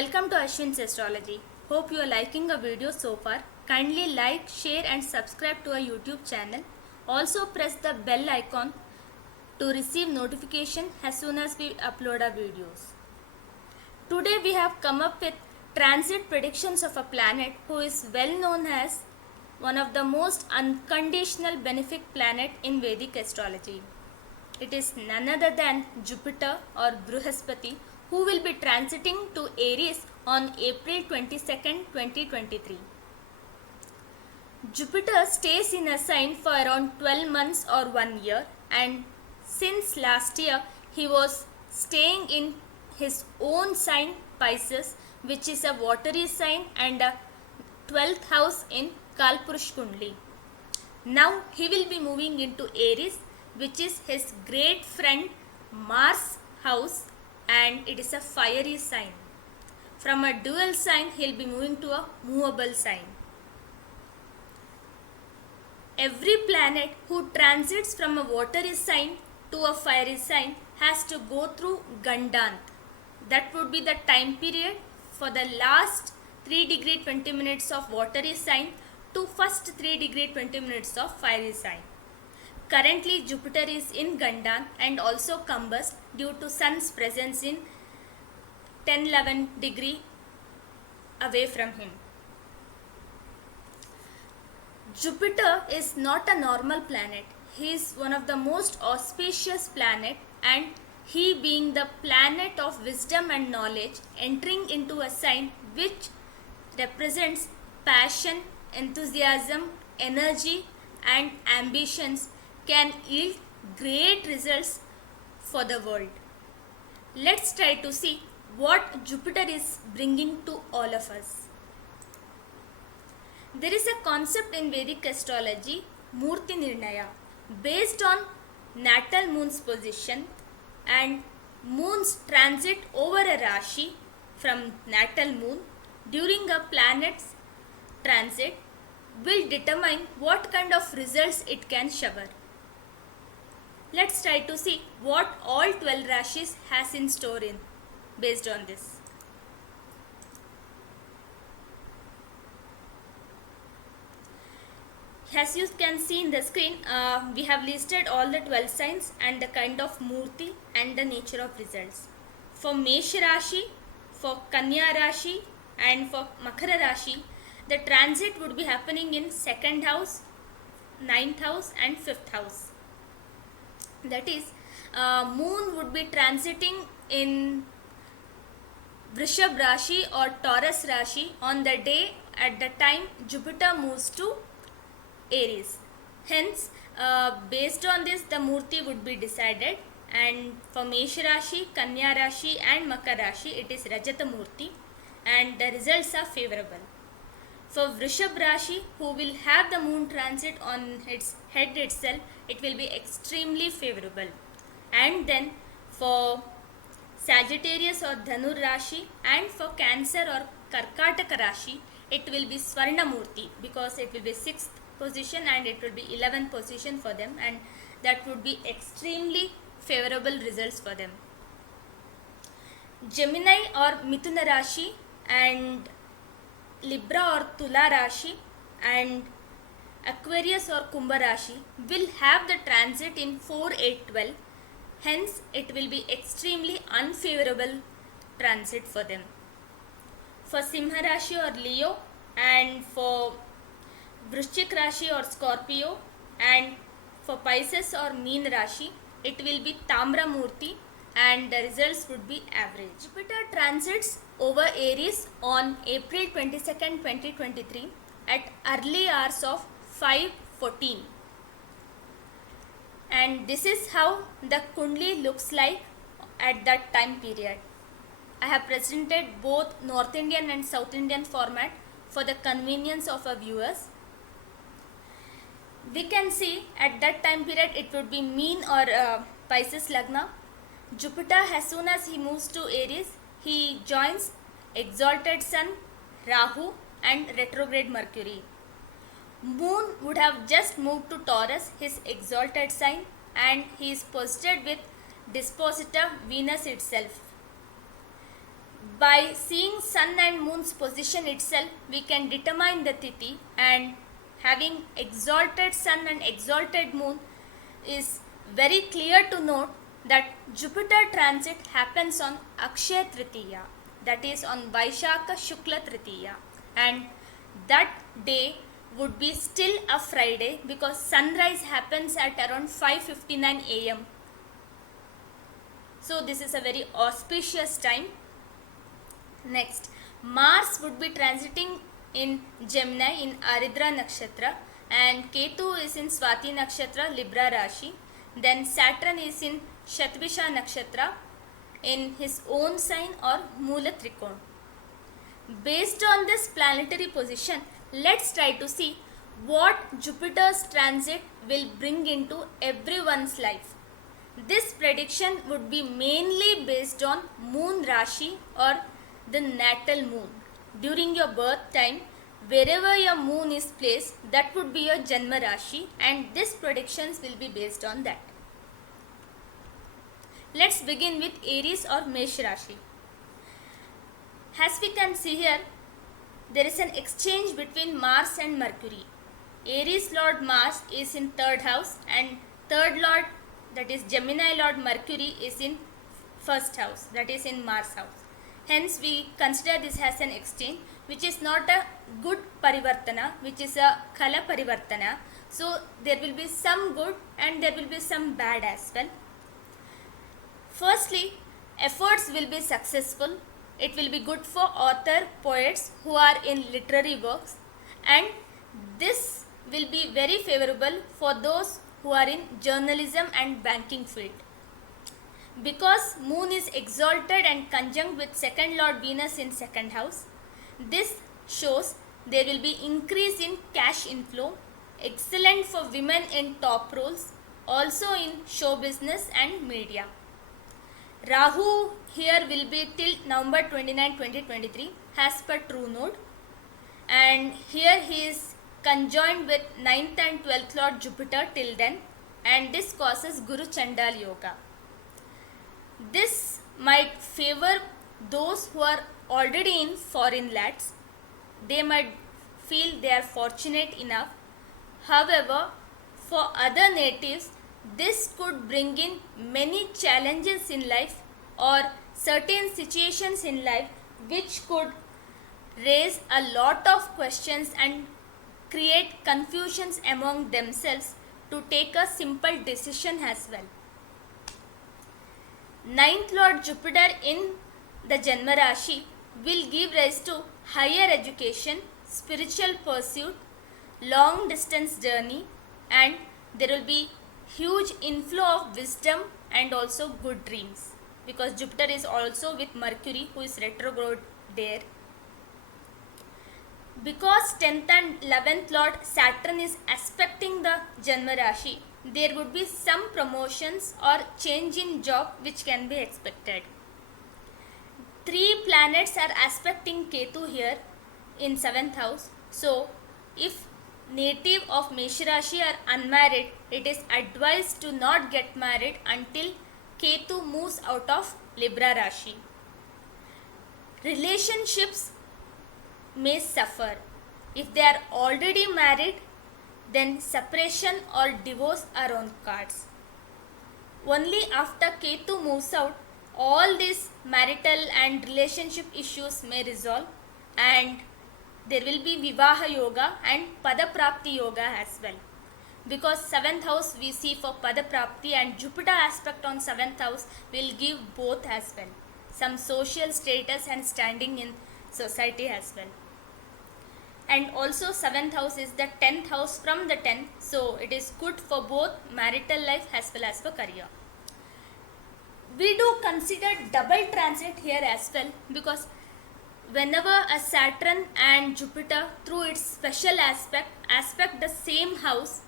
Welcome to Ashwin's Astrology. Hope you are liking the video so far. Kindly like, share and subscribe to our YouTube channel. Also press the bell icon to receive notification as soon as we upload our videos. Today we have come up with transit predictions of a planet who is well known as one of the most unconditional benefic planet in Vedic astrology. It is none other than Jupiter or Brihaspati, who will be transiting to Aries on April 22nd, 2023. Jupiter stays in a sign for around 12 months or 1 year, and since last year he was staying in his own sign Pisces, which is a watery sign and a 12th house in Kalpurush Kundli. Now he will be moving into Aries, which is his great friend Mars house, and it is a fiery sign. From a dual sign he will be moving to a movable sign. Every planet who transits from a watery sign to a fiery sign has to go through Gandant. That would be the time period for the last 3 degree 20 minutes of watery sign to first 3 degree 20 minutes of fiery sign. Currently Jupiter is in Gandant and also combust due to Sun's presence in 10-11 degree away from him. Jupiter is not a normal planet. He is one of the most auspicious planet, and he being the planet of wisdom and knowledge entering into a sign which represents passion, enthusiasm, energy and ambitions can yield great results for the world. Let's try to see what Jupiter is bringing to all of us. There is a concept in Vedic astrology, Moorti Nirnaya, based on natal moon's position, and moon's transit over a rashi from natal moon during a planet's transit will determine what kind of results it can shower. Let's try to see what all 12 rashis has in store in based on this. As you can see in the screen, we have listed all the 12 signs and the kind of Moorti and the nature of results. For Mesha Rashi, for Kanya Rashi and for Makara Rashi, the transit would be happening in 2nd house, 9th house and 5th house. That is, moon would be transiting in Vrishabha Rashi or Taurus Rashi on the day at the time Jupiter moves to Aries. Hence, based on this, the Moorti would be decided. And for Mesha Rashi, Kanya Rashi and Makara Rashi, it is Rajata Moorti, and the results are favorable. For Vrishabha Rashi, who will have the moon transit on its head itself, it will be extremely favorable. And then for Sagittarius or Dhanur Rashi and for Cancer or Karkataka Rashi, it will be Swarna Moorti, because it will be 6th position and it will be 11th position for them, and that would be extremely favorable results for them. Gemini or Mithuna Rashi and Libra or Tula Rashi and Aquarius or Kumbha Rashi will have the transit in 4-8-12. Hence, it will be extremely unfavorable transit for them. For Simha Rashi or Leo and for Vrishchik Rashi or Scorpio and for Pisces or Meen Rashi, it will be Tamra Moorti and the results would be average. Jupiter transits over Aries on April 22nd, 2023 at early hours of 5:14. And this is how the Kundli looks like at that time period. I have presented both North Indian and South Indian format for the convenience of our viewers. We can see at that time period it would be Meen or Pisces Lagna. Jupiter, as soon as he moves to Aries, he joins exalted Sun, Rahu and retrograde Mercury. Moon would have just moved to Taurus, his exalted sign, and he is posited with dispositor Venus itself. By seeing sun and moon's position itself, we can determine the tithi, and having exalted sun and exalted moon is very clear to note that Jupiter transit happens on Akshaya Tritiya, that is on Vaishakha Shukla Tritiya, and that day would be still a Friday because sunrise happens at around 5:59 am. So this is a very auspicious time. Next, Mars would be transiting in Gemini in Aridra Nakshatra, and Ketu is in Swati Nakshatra, Libra Rashi. Then Saturn is in Shatvisha Nakshatra in his own sign or Mula Trikon. Based on this planetary position, let's try to see what Jupiter's transit will bring into everyone's life. This prediction would be mainly based on moon rashi or the natal moon. During your birth time, wherever your moon is placed, that would be your Janma Rashi, and these predictions will be based on that. Let's begin with Aries or Mesha Rashi. As we can see here, there is an exchange between Mars and Mercury. Aries Lord Mars is in 3rd house, and 3rd Lord, that is Gemini Lord Mercury, is in 1st house, that is in Mars house. Hence we consider this as an exchange, which is not a good parivartana, which is a khala parivartana. So there will be some good and there will be some bad as well. Firstly, efforts will be successful. It will be good for author, poets who are in literary works, and this will be very favorable for those who are in journalism and banking field. Because moon is exalted and conjunct with 2nd Lord Venus in 2nd house, this shows there will be increase in cash inflow, excellent for women in top roles, also in show business and media. Rahu here will be till November 29, 2023 as per true node, and here he is conjoined with 9th and 12th Lord Jupiter till then, and this causes Guru Chandal Yoga. This might favor those who are already in foreign lands. They might feel they are fortunate enough. However, for other natives, this could bring in many challenges in life or certain situations in life which could raise a lot of questions and create confusions among themselves to take a simple decision as well. 9th Lord Jupiter in the Janma Rashi will give rise to higher education, spiritual pursuit, long distance journey, and there will be huge inflow of wisdom and also good dreams, because Jupiter is also with Mercury who is retrograde there. Because 10th and 11th Lord Saturn is aspecting the Janma Rashi, there would be some promotions or change in job which can be expected. 3 planets are aspecting Ketu here in 7th house. So, if native of Mesha Rashi are unmarried, it is advised to not get married until Ketu moves out of Libra Rashi. Relationships may suffer. If they are already married, then separation or divorce are on cards. Only after Ketu moves out, all these marital and relationship issues may resolve, and there will be Vivaha Yoga and Padaprapti Yoga as well. Because 7th house we see for Padaprapti, and Jupiter aspect on 7th house will give both as well. Some social status and standing in society as well. And also 7th house is the 10th house from the 10th, so it is good for both marital life as well as for career. We do consider double transit here as well, because whenever a Saturn and Jupiter through its special aspect the same house,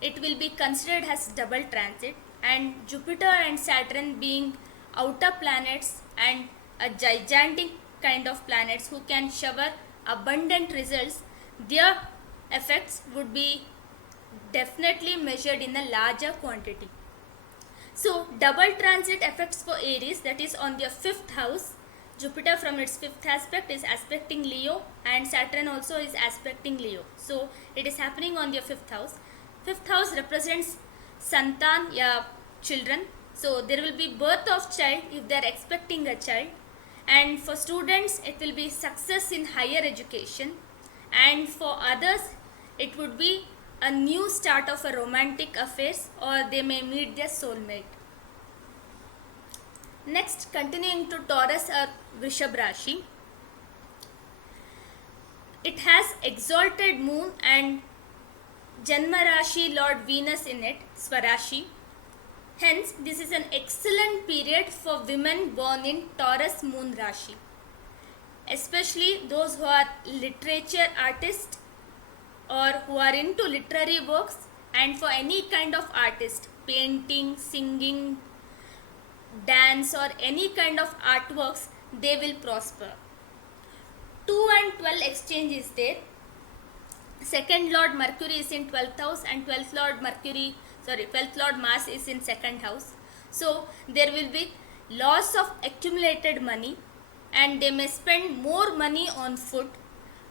it will be considered as double transit. And Jupiter and Saturn being outer planets and a gigantic kind of planets who can shower abundant results, their effects would be definitely measured in a larger quantity. So double transit effects for Aries, that is on their 5th house, Jupiter from its fifth aspect is aspecting Leo, and Saturn also is aspecting Leo. So it is happening on your fifth house. Fifth house represents Santan, yeah, children. So there will be birth of child if they are expecting a child. And for students, it will be success in higher education. And for others, it would be a new start of a romantic affairs, or they may meet their soulmate. Next, continuing to Taurus or Vrishabha Rashi. It has exalted moon and Janma Rashi Lord Venus in it, Swarashi. Hence, this is an excellent period for women born in Taurus moon Rashi. Especially those who are literature artists or who are into literary works, and for any kind of artist, painting, singing, dance or any kind of artworks, they will prosper. 2 and 12 exchange is there. Second Lord Mercury is in 12th house and 12th Lord Mars is in second house. So there will be loss of accumulated money, and they may spend more money on food,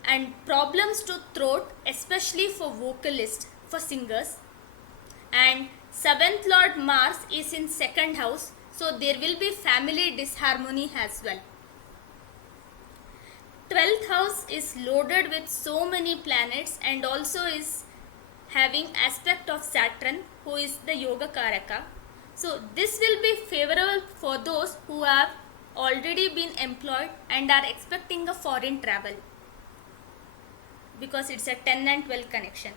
and problems to throat, especially for vocalists, for singers. And 7th Lord Mars is in second house, so there will be family disharmony as well. 12th house is loaded with so many planets and also is having aspect of Saturn, who is the Yoga Karaka. So this will be favorable for those who have already been employed and are expecting a foreign travel, because it's a 10 and 12 connection.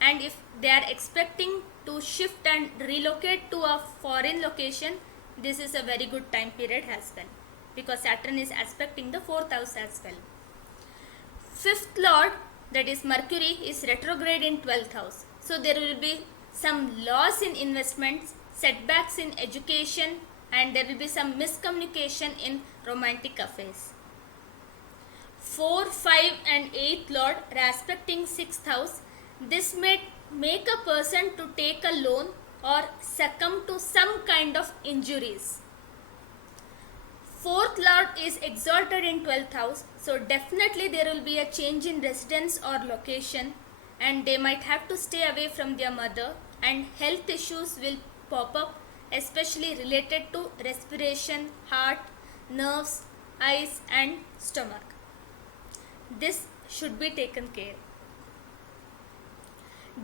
And if they are expecting to shift and relocate to a foreign location, this is a very good time period as well, because Saturn is aspecting the 4th house as well. 5th Lord, that is Mercury, is retrograde in 12th house. So there will be some loss in investments, setbacks in education, and there will be some miscommunication in romantic affairs. 4, 5 and 8th Lord are aspecting 6th house. This may make a person to take a loan or succumb to some kind of injuries. 4th Lord is exalted in 12th house, so definitely there will be a change in residence or location, and they might have to stay away from their mother, and health issues will pop up, especially related to respiration, heart, nerves, eyes and stomach. This should be taken care.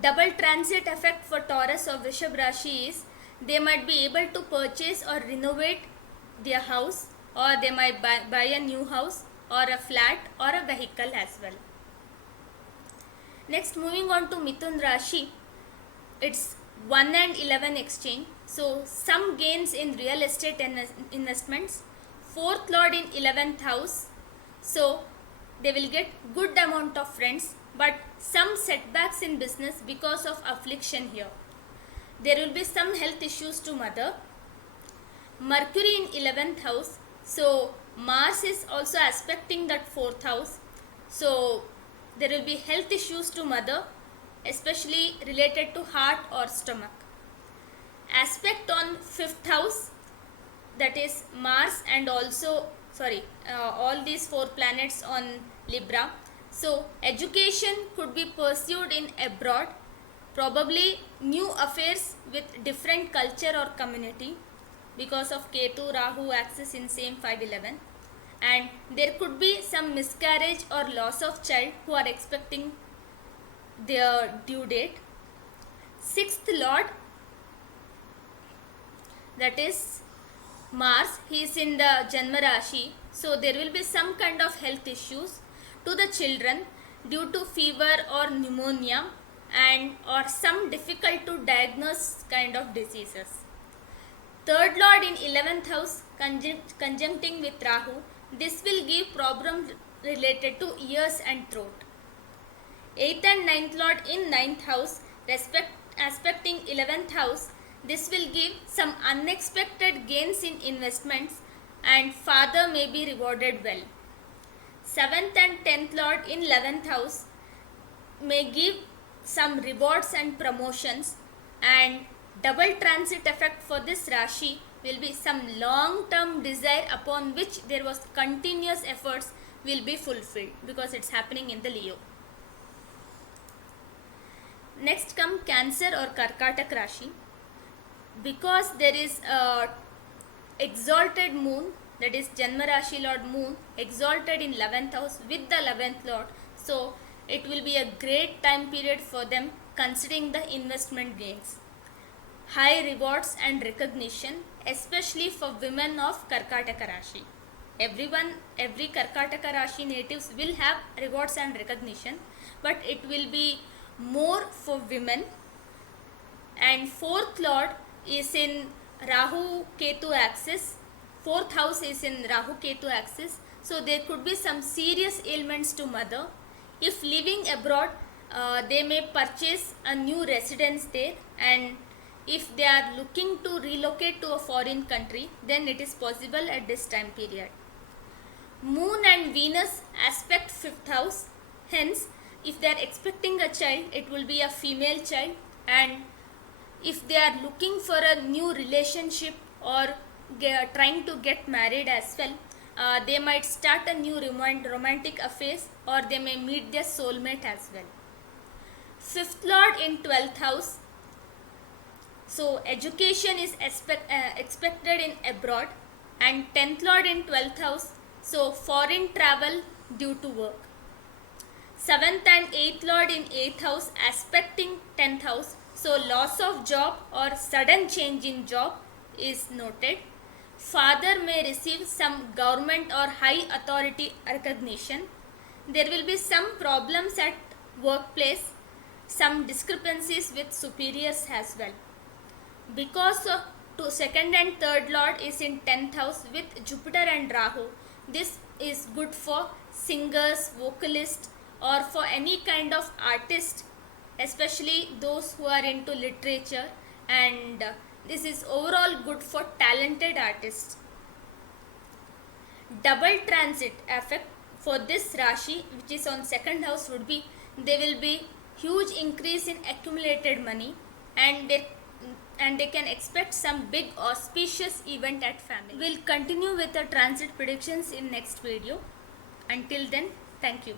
Double transit effect for Taurus or Vrishabha Rashi is they might be able to purchase or renovate their house, or they might buy a new house or a flat or a vehicle as well. Next, moving on to Mithun Rashi, it's 1 and 11 exchange. So some gains in real estate investments. 4th Lord in 11th house, so they will get good amount of friends, but some setbacks in business because of affliction here. There will be some health issues to mother. Mercury in 11th house, so Mars is also aspecting that 4th house, so there will be health issues to mother, especially related to heart or stomach. Aspect on 5th house, that is Mars and also all these 4 planets on Libra. So education could be pursued in abroad, probably new affairs with different culture or community because of Ketu Rahu axis in same 511, and there could be some miscarriage or loss of child who are expecting their due date. 6th Lord, that is Mars, he is in the Janma Rashi, so there will be some kind of health issues to the children due to fever or pneumonia and or some difficult to diagnose kind of diseases. 3rd Lord in 11th house conjuncting with Rahu, this will give problems related to ears and throat. 8th and 9th Lord in 9th house aspecting 11th house, this will give some unexpected gains in investments and father may be rewarded well. 7th and 10th Lord in 11th house may give some rewards and promotions, and double transit effect for this Rashi will be some long term desire upon which there was continuous efforts will be fulfilled, because it's happening in the Leo. Next come Cancer or Karkataka Rashi. Because there is a exalted moon, that is Janma Rashi Lord Moon exalted in 11th house with the 11th Lord, so it will be a great time period for them considering the investment gains. High rewards and recognition, especially for women of Karkataka Rashi. Every Karkataka Rashi natives will have rewards and recognition, but it will be more for women. And 4th Lord is in Rahu Ketu axis. 4th house is in Rahu Ketu axis. So there could be some serious ailments to mother. If living abroad, they may purchase a new residence there, and if they are looking to relocate to a foreign country, then it is possible at this time period. Moon and Venus aspect 5th house. Hence, if they are expecting a child, it will be a female child, and if they are looking for a new relationship or trying to get married as well, they might start a new romantic affairs, or they may meet their soulmate as well. 5th Lord in 12th house. So education is expected in abroad, and 10th Lord in 12th house. So foreign travel due to work. 7th and 8th Lord in 8th house aspecting 10th house. So loss of job or sudden change in job is noted. Father may receive some government or high authority recognition. There will be some problems at workplace, some discrepancies with superiors as well. Because of 2nd and 3rd Lord is in 10th house with Jupiter and Rahu, this is good for singers, vocalists, or for any kind of artist, especially those who are into literature, and this is overall good for talented artists. Double transit effect for this Rashi, which is on 2nd house, would be there will be huge increase in accumulated money, and they can expect some big auspicious event at family. We'll continue with the transit predictions in next video. Until then, thank you.